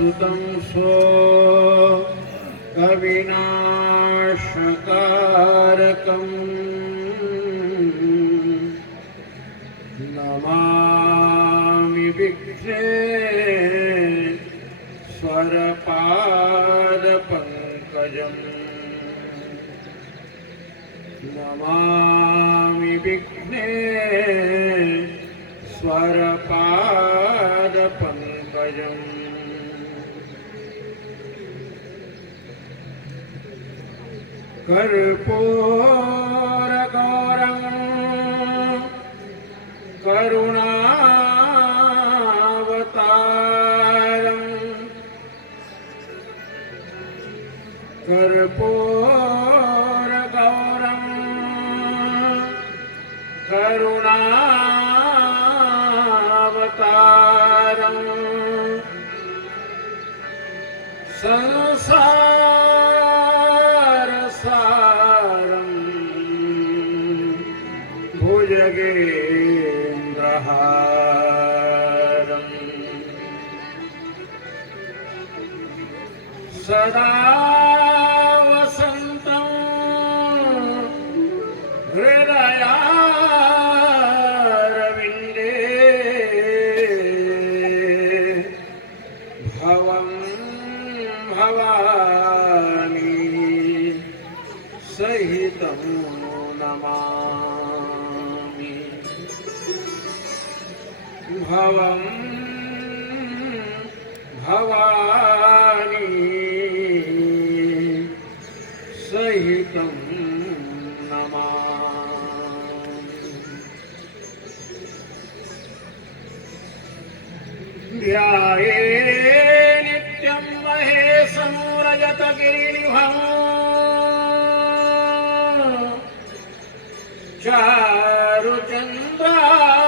सुतं सो कविनाशकारकम् नमामि विघ्नेश्वरपादपङ्कजम् नमामि विघ्नेश्वरपादपङ्कजम् कर्पूरगौरं करुणावतारं कर्पूरगौरं करुणावतारं संसारसारं भुजगेन्द्रहारं सदा वसन्तं हृदयारविन्दे भवं भवानी सहितं नमामि भवं भवानी सहितं नमामि ध्याये नित्यं महेशं रजतगिरिनिभं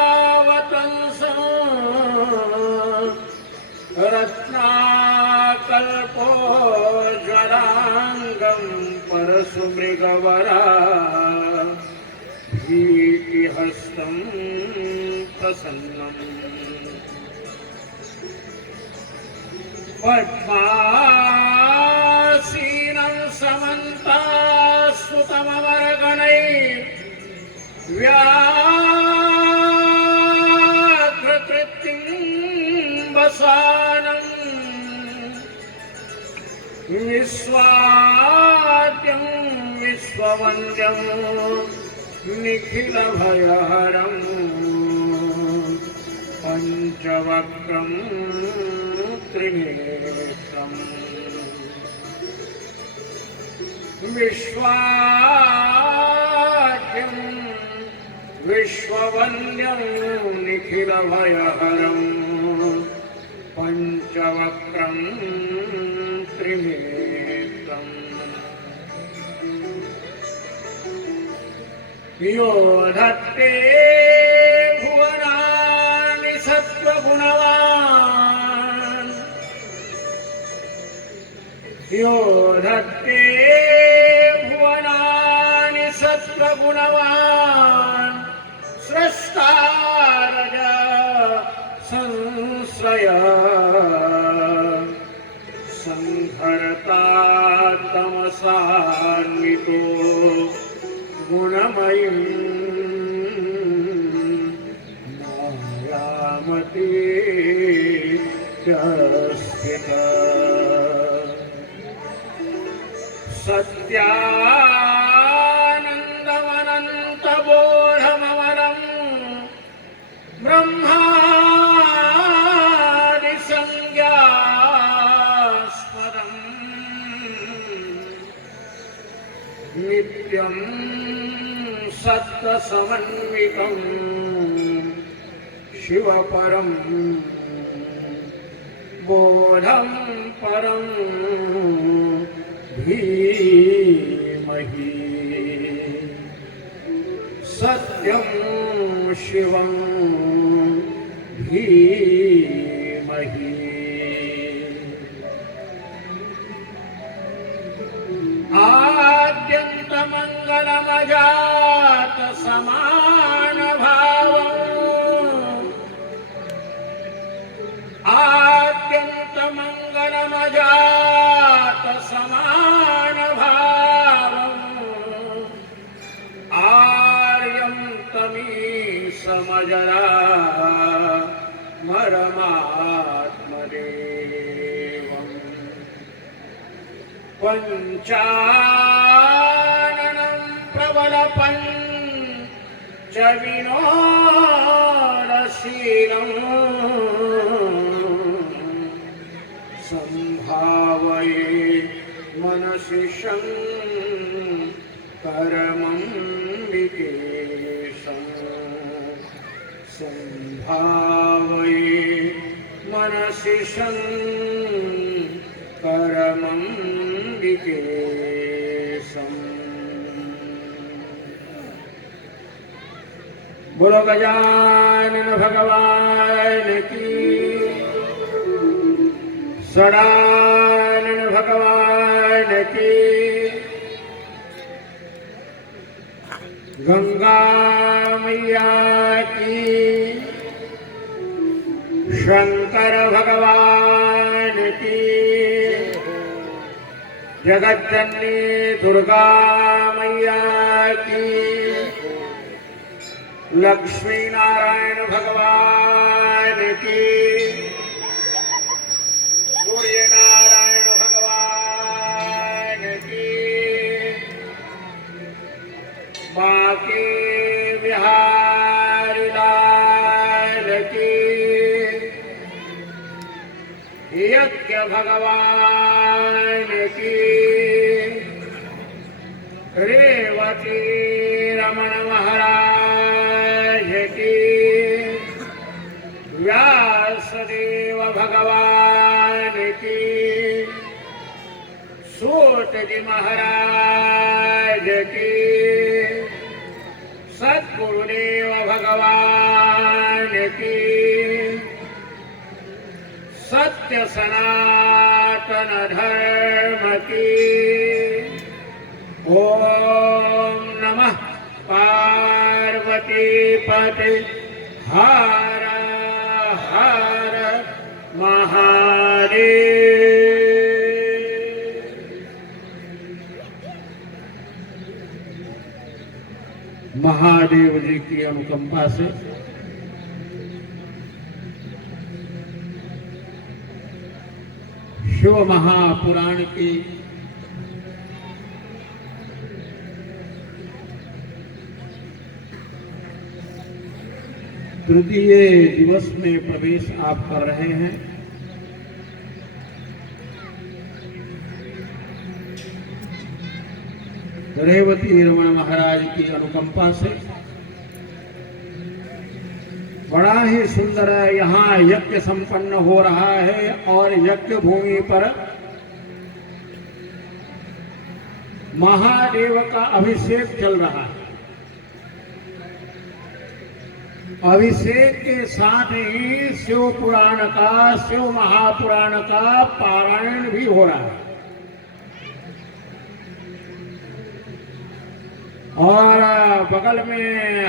चारुचन्द्रावतंसं रत्नाकल्पोज्ज्वलाङ्गं परशुमृगवरा भीतिहस्तं प्रसन्नम् पद्मासीनं समन्तासुतमवरगणैः व्याघ्रकृतिं वसानं विश्वाद्यं विश्ववन्द्यं निखिलभयहरं पञ्चवक्त्रं त्रिनेत्रम् विश्वाद्यं विश्ववन्द्यं निखिलभयहरं पञ्चवक्त्रं त्रिनेत्रम् यो धत्ते भुवनानि सत्त्वगुणवान् यो धत्ते भुवनानि सत्त्वगुणवान् स्रष्टारज संश्रय संहर्ता तमसान्वितो गुणमयीं मायामती च स्थिता सत्यानन्दमनन्तबोधममरं ब्रह्मादिसंज्ञास्पदम् नित्यं सत्त्वसमन्वितं शिवपरं बोधं परं धीमहि सत्यं शिवं धीमहि आद्यन्तमङ्गलमजात समानभावम् आद्यन्तमङ्गल जरा मरमात्मदेवम् पंचाननं प्रबलपञ्च विनोदशीलम् संभावये मनसि शङ्करमम्बिकेशम् संभावये मनसि शङ्करमम्बिकेशम्। बोलो गजानन भगवान की, सदानन भगवान की, गंगा मैया की, शंकर भगवान की, जगज्जननी दुर्गा मैया की, लक्ष्मी नारायण भगवान की, सूर्य नारायण भगवान की, बांके बिहारी लाल की, यज्ञ भगवान की, रेवती रमण महाराज की, व्यासदेव भगवान की, सूत जी महाराज की, सद्गुरुदेव भगवान की, सत्य सनातन धर्म की। ओम नमः पार्वती पते हर हर महादेव। महादेव जी की अनुकंपा से शिव महापुराण की तृतीय दिवस में प्रवेश आप कर रहे हैं। रेवती रमण महाराज की अनुकंपा से बड़ा ही सुंदर यहाँ यज्ञ संपन्न हो रहा है और यज्ञ भूमि पर महादेव का अभिषेक चल रहा है। अभिषेक के साथ ही शिव पुराण का, शिव महापुराण का पारायण भी हो रहा है और बगल में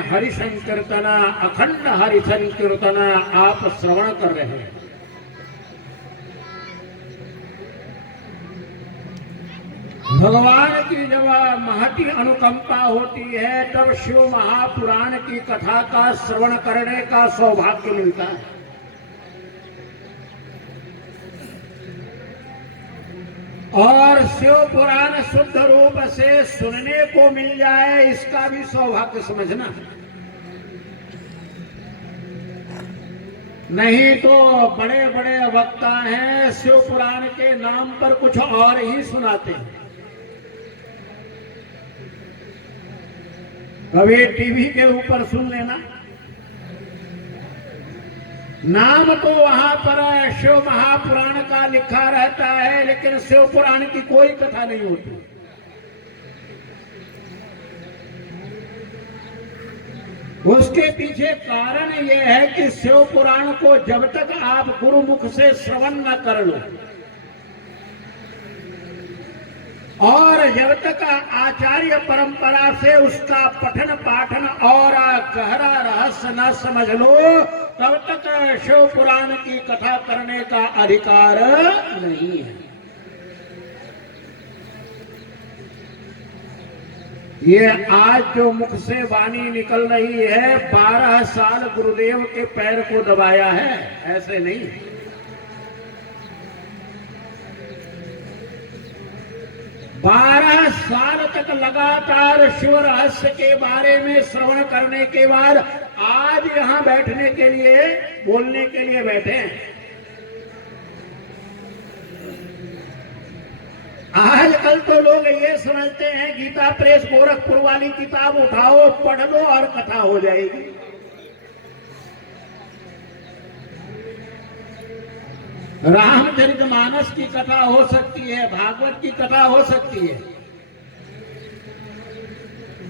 हरि संकीर्तन, अखंड हरि संकीर्तन आप श्रवण कर रहे हैं। भगवान की जब महती अनुकंपा होती है तब शिव महापुराण की कथा का श्रवण करने का सौभाग्य मिलता है। और शिव पुराण शुद्ध रूप से सुनने को मिल जाए इसका भी सौभाग्य समझना। नहीं तो बड़े बड़े वक्ता हैं शिव पुराण के नाम पर कुछ और ही सुनाते हैं। कभी टीवी के ऊपर सुन लेना, नाम तो वहां पर शिव महापुराण का लिखा रहता है लेकिन शिव पुराण की कोई कथा नहीं होती। उसके पीछे कारण यह है कि शिव पुराण को जब तक आप गुरुमुख से श्रवण न कर लो और जब तक आचार्य परंपरा से उसका पठन पाठन और गहरा रहस्य न समझ लो तब तक शिव पुराण की कथा करने का अधिकार नहीं है। ये आज जो मुख से वाणी निकल रही है, 12 साल गुरुदेव के पैर को दबाया है, ऐसे नहीं। 12 साल तक लगातार शिव रहस्य के बारे में श्रवण करने के बाद आज यहां बैठने के लिए, बोलने के लिए बैठे हैं। आजकल तो लोग ये समझते हैं गीता प्रेस गोरखपुर वाली किताब उठाओ, पढ़ लो और कथा हो जाएगी। रामचरितमानस की कथा हो सकती है, भागवत की कथा हो सकती है,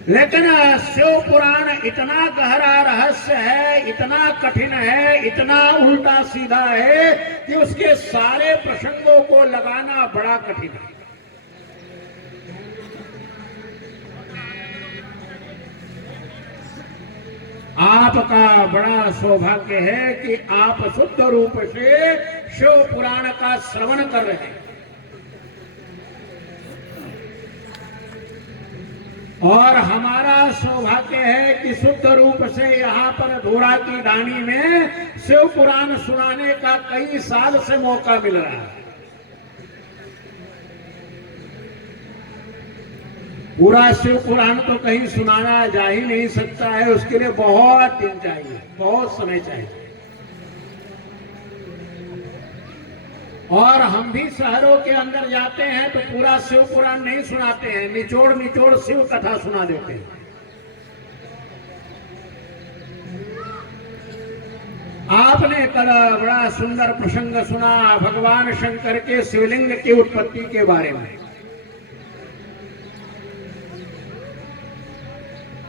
लेकिन शिव पुराण इतना गहरा रहस्य है, इतना कठिन है, इतना उल्टा सीधा है कि उसके सारे प्रसंगों को लगाना बड़ा कठिन है। आपका बड़ा सौभाग्य है कि आप शुद्ध रूप से शिव पुराण का श्रवण कर रहे हैं, और हमारा सौभाग्य है कि शुद्ध रूप से यहाँ पर धोरा की डाणी में शिव पुराण सुनाने का कई साल से मौका मिल रहा है। पूरा शिव पुराण तो कहीं सुनाना जा ही नहीं सकता है, उसके लिए बहुत दिन चाहिए, बहुत समय चाहिए। और हम भी शहरों के अंदर जाते हैं तो पूरा शिव पुराण नहीं सुनाते हैं, निचोड़ निचोड़ शिव कथा सुना देते हैं। आपने कल बड़ा सुंदर प्रसंग सुना भगवान शंकर के शिवलिंग की उत्पत्ति के बारे में,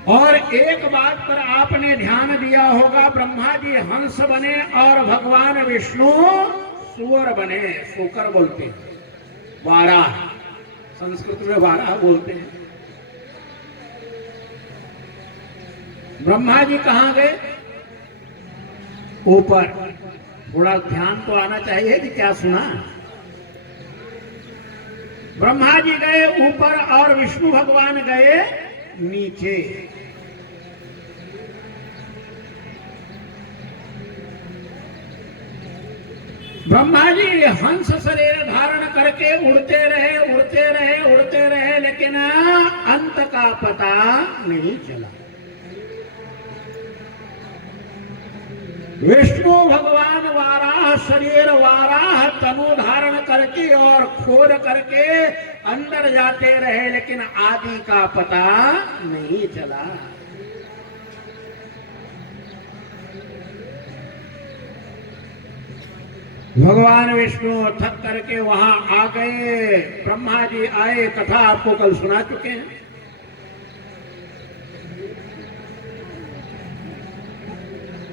और एक बात पर आपने ध्यान दिया होगा, ब्रह्मा जी हंस बने और भगवान विष्णु सुअर बने। सूकर बोलते हैं, वाराह, संस्कृत में वाराह बोलते हैं। ब्रह्मा जी कहां गए? ऊपर। थोड़ा ध्यान तो आना चाहिए कि क्या सुना। ब्रह्मा जी गए ऊपर और विष्णु भगवान गए नीचे। ब्रह्मा जी हंस शरीर धारण करके उड़ते रहे, उड़ते रहे, उड़ते रहे, लेकिन अंत का पता नहीं चला। विष्णु भगवान वाराह शरीर, वाराह तनु धारण करके और खोद करके अंदर जाते रहे, लेकिन आदि का पता नहीं चला। भगवान विष्णु थक करके वहां आ गए। ब्रह्मा जी आए, कथा आपको कल सुना चुके हैं।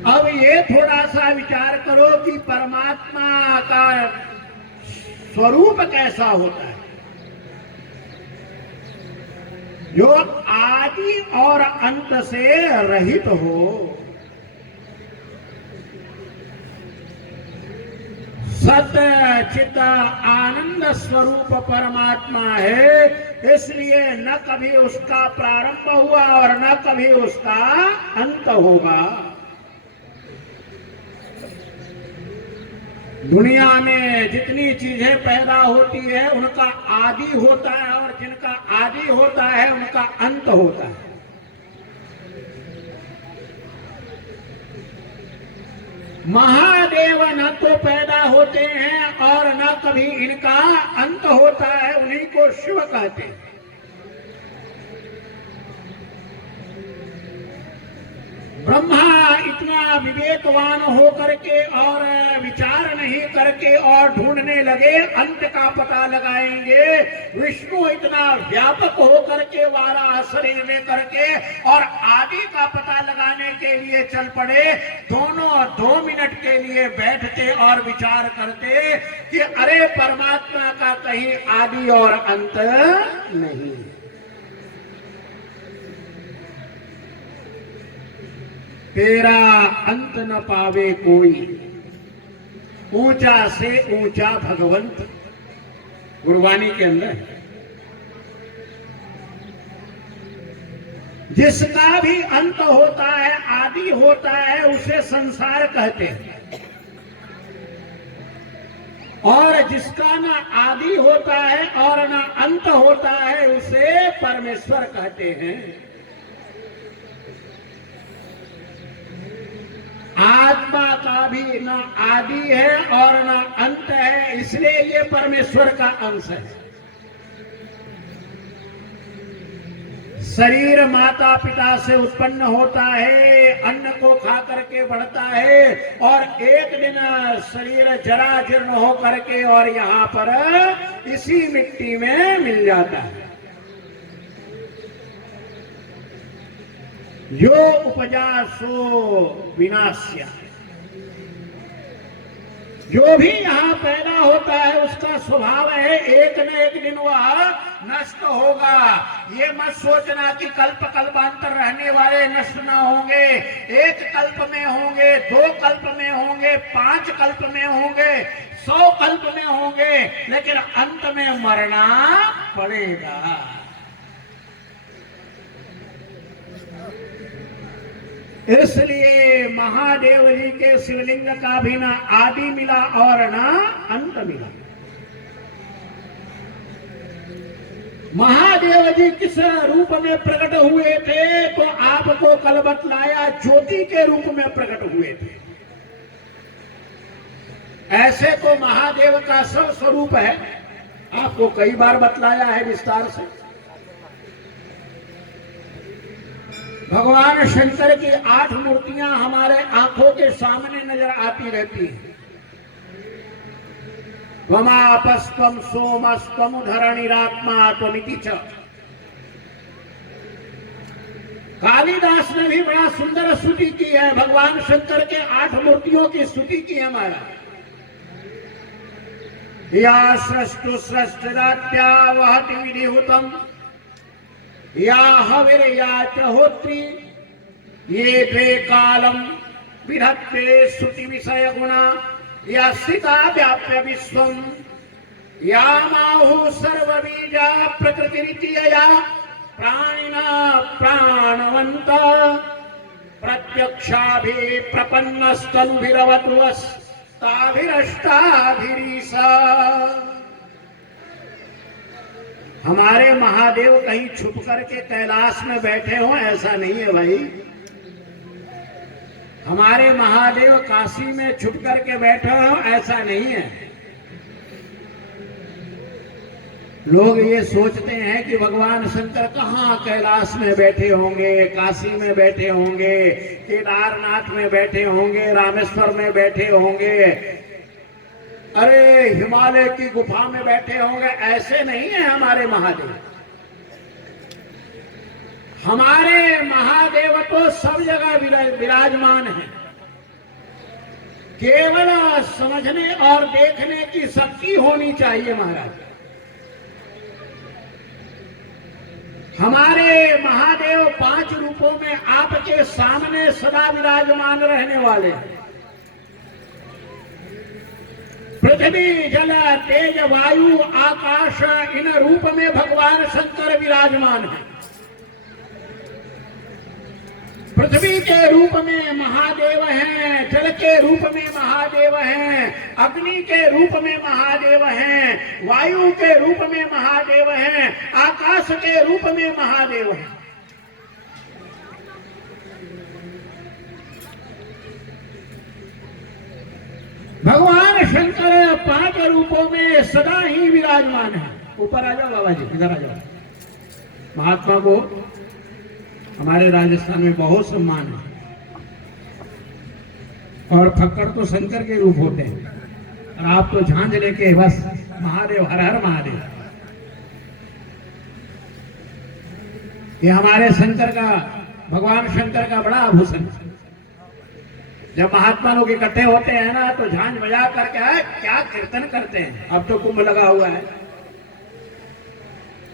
अब ये थोड़ा सा विचार करो कि परमात्मा का स्वरूप कैसा होता है, जो आदि और अंत से रहित हो, सत्य चित्त आनंद स्वरूप परमात्मा है। इसलिए न कभी उसका प्रारंभ हुआ और न कभी उसका अंत होगा। दुनिया में जितनी चीजें पैदा होती है उनका आदि होता है, और जिनका आदि होता है उनका अंत होता है। महादेव न तो पैदा होते हैं और न कभी इनका अंत होता है, उन्हीं को शिव कहते हैं। ब्रह्मा इतना विवेकवान होकर के और विचार नहीं करके और ढूंढने लगे अंत का पता लगाएंगे। विष्णु इतना व्यापक होकर के वाराह शरीर में करके और आदि का पता लगाने के लिए चल पड़े। दोनों 2 मिनट के लिए बैठते और विचार करते कि अरे परमात्मा का कहीं आदि और अंत नहीं। तेरा अंत न पावे कोई, ऊंचा से ऊंचा भगवंत, गुरबानी के अंदर। जिसका भी अंत होता है, आदि होता है, उसे संसार कहते हैं। और जिसका ना आदि होता है और ना अंत होता है, उसे परमेश्वर कहते हैं। आत्मा का भी ना आदि है और ना अंत है, इसलिए ये परमेश्वर का अंश है। शरीर माता पिता से उत्पन्न होता है, अन्न को खा करके बढ़ता है और एक दिन शरीर जरा जीर्ण हो करके और यहाँ पर इसी मिट्टी में मिल जाता है। यो उपजा सो विनाश्य, जो भी यहाँ पैदा होता है उसका स्वभाव है एक न एक दिन वह नष्ट होगा। ये मत सोचना कि कल्प कल्पांतर रहने वाले नष्ट न होंगे। एक कल्प में होंगे, 2 कल्प में होंगे, 5 कल्प में होंगे, 100 कल्प में होंगे, लेकिन अंत में मरना पड़ेगा। इसलिए महादेव जी के शिवलिंग का भी ना आदि मिला और ना अंत मिला। महादेव जी किस रूप में प्रकट हुए थे तो आपको कल बतलाया, ज्योति के रूप में प्रकट हुए थे। ऐसे तो महादेव का सब स्वरूप है, आपको कई बार बतलाया है विस्तार से। भगवान शंकर की 8 मूर्तियां हमारे आंखों के सामने नजर आती रहती हैं। त्वमापस्त्वं सोमस्त्वं धरणिरात्मा त्वमिति च। कालिदास ने भी बड़ा सुंदर स्तुति की है, भगवान शंकर के 8 मूर्तियों की स्तुति की है हमारा। या सृष्टु सृष्टिरात्या वहति विधिहुतम्, या हविर या च होत्री, ये द्वे कालम विधत्ते श्रुति विषय गुणा, या स्थिता व्याप्य विश्वम, या माहु सर्वबीजा प्रकृतिरिति यया प्राणिना प्राणवंत, प्रत्यक्षाभि प्रपन्नस्तनुभिरवतुस्ताभिरष्टाभिरीसा। हमारे महादेव कहीं छुप करके कैलाश में बैठे हो, ऐसा नहीं है भाई। हमारे महादेव काशी में छुप करके बैठे हो, ऐसा नहीं है। लोग ये सोचते हैं कि भगवान शंकर कहाँ कैलाश में बैठे होंगे, काशी में बैठे होंगे, केदारनाथ में बैठे होंगे, रामेश्वर में बैठे होंगे, अरे हिमालय की गुफा में बैठे होंगे। ऐसे नहीं है हमारे महादेव। हमारे महादेव तो सब जगह विराजमान है। केवल समझने और देखने की शक्ति होनी चाहिए महाराज। हमारे महादेव 5 रूपों में आपके सामने सदा विराजमान रहने वाले हैं। पृथ्वी जल तेज वायु आकाश, इन रूप में भगवान शंकर विराजमान है। पृथ्वी के रूप में महादेव हैं, जल के रूप में महादेव हैं, अग्नि के रूप में महादेव हैं, वायु के रूप में महादेव हैं, आकाश के रूप में महादेव हैं। भगवान शंकर 5 रूपों में सदा ही विराजमान है। ऊपर आ जाओ बाबा जी, इधर आ जाओ। महात्मा को हमारे राजस्थान में बहुत सम्मान है, और फक्कड़ तो शंकर के रूप होते हैं, और आप तो झांझ लेके बस महादेव, हर हर महादेव। ये हमारे शंकर का, भगवान शंकर का बड़ा आभूषण। जब महात्मा लोग इकट्ठे होते हैं ना, तो झांझ बजा करके क्या कीर्तन करते हैं। अब तो कुंभ लगा हुआ है,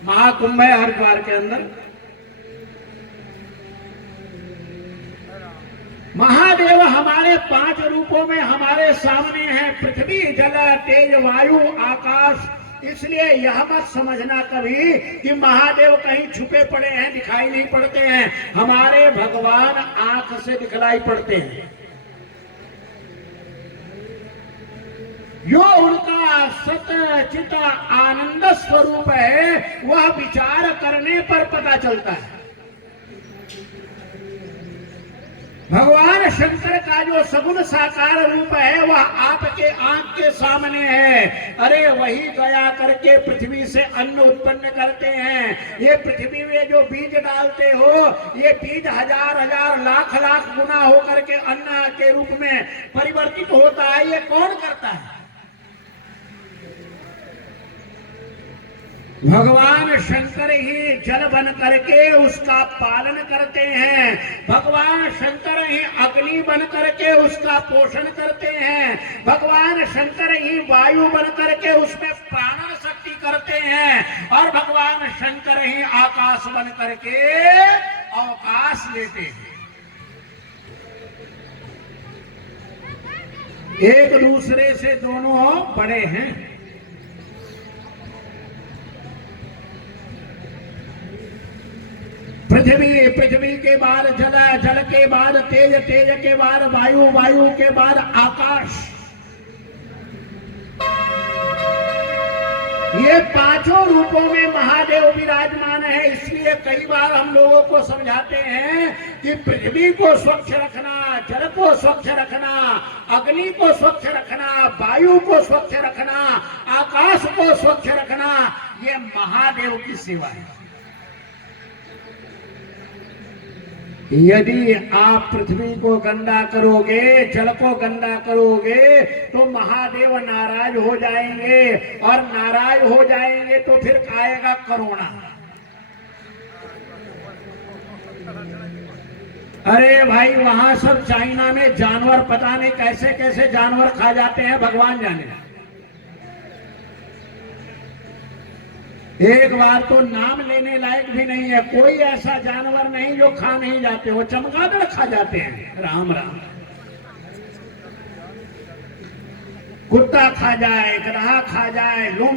महाकुंभ है हरिद्वार के अंदर। महादेव हमारे 5 रूपों में हमारे सामने हैं। पृथ्वी जल तेज वायु आकाश, इसलिए यह मत समझना कभी कि महादेव कहीं छुपे पड़े हैं, दिखाई नहीं पड़ते हैं। हमारे भगवान आंख से दिखलाई पड़ते हैं। जो उनका सत-चित आनंद स्वरूप है वह विचार करने पर पता चलता है। भगवान शंकर का जो सगुण साकार रूप है वह आपके आंख के सामने है। अरे वही दया करके पृथ्वी से अन्न उत्पन्न करते हैं। ये पृथ्वी में जो बीज डालते हो, ये बीज हजार हजार लाख लाख गुना होकर के अन्न के रूप में परिवर्तित होता है। ये कौन करता है? भगवान शंकर ही जल बन करके उसका पालन करते हैं। भगवान शंकर ही अग्नि बन करके उसका पोषण करते हैं। भगवान शंकर ही वायु बन करके उसमें प्राणन शक्ति करते हैं। और भगवान शंकर ही आकाश बन करके अवकाश लेते हैं। एक दूसरे से दोनों बड़े हैं। पृथ्वी के बाद जल, जल के बाद तेज, तेज के बाद वायु, वायु के बाद आकाश। ये पांचों रूपों में महादेव विराजमान है। इसलिए कई बार हम लोगों को समझाते हैं कि पृथ्वी को स्वच्छ रखना, जल को स्वच्छ रखना, अग्नि को स्वच्छ रखना, वायु को स्वच्छ रखना, आकाश को स्वच्छ रखना, ये महादेव की सेवा है। यदि आप पृथ्वी को गंदा करोगे, जल को गंदा करोगे, तो महादेव नाराज हो जाएंगे। और नाराज हो जाएंगे तो फिर आएगा कोरोना। अरे भाई, वहां सब चाइना में जानवर पता नहीं कैसे कैसे जानवर खा जाते हैं, भगवान जाने। एक बार तो नाम लेने लायक भी नहीं है। कोई ऐसा जानवर नहीं जो खा नहीं जाते। वो चमगादड़ खा जाते हैं। राम राम। कुत्ता खा जाए, गधा खा जाए, लोमड़ी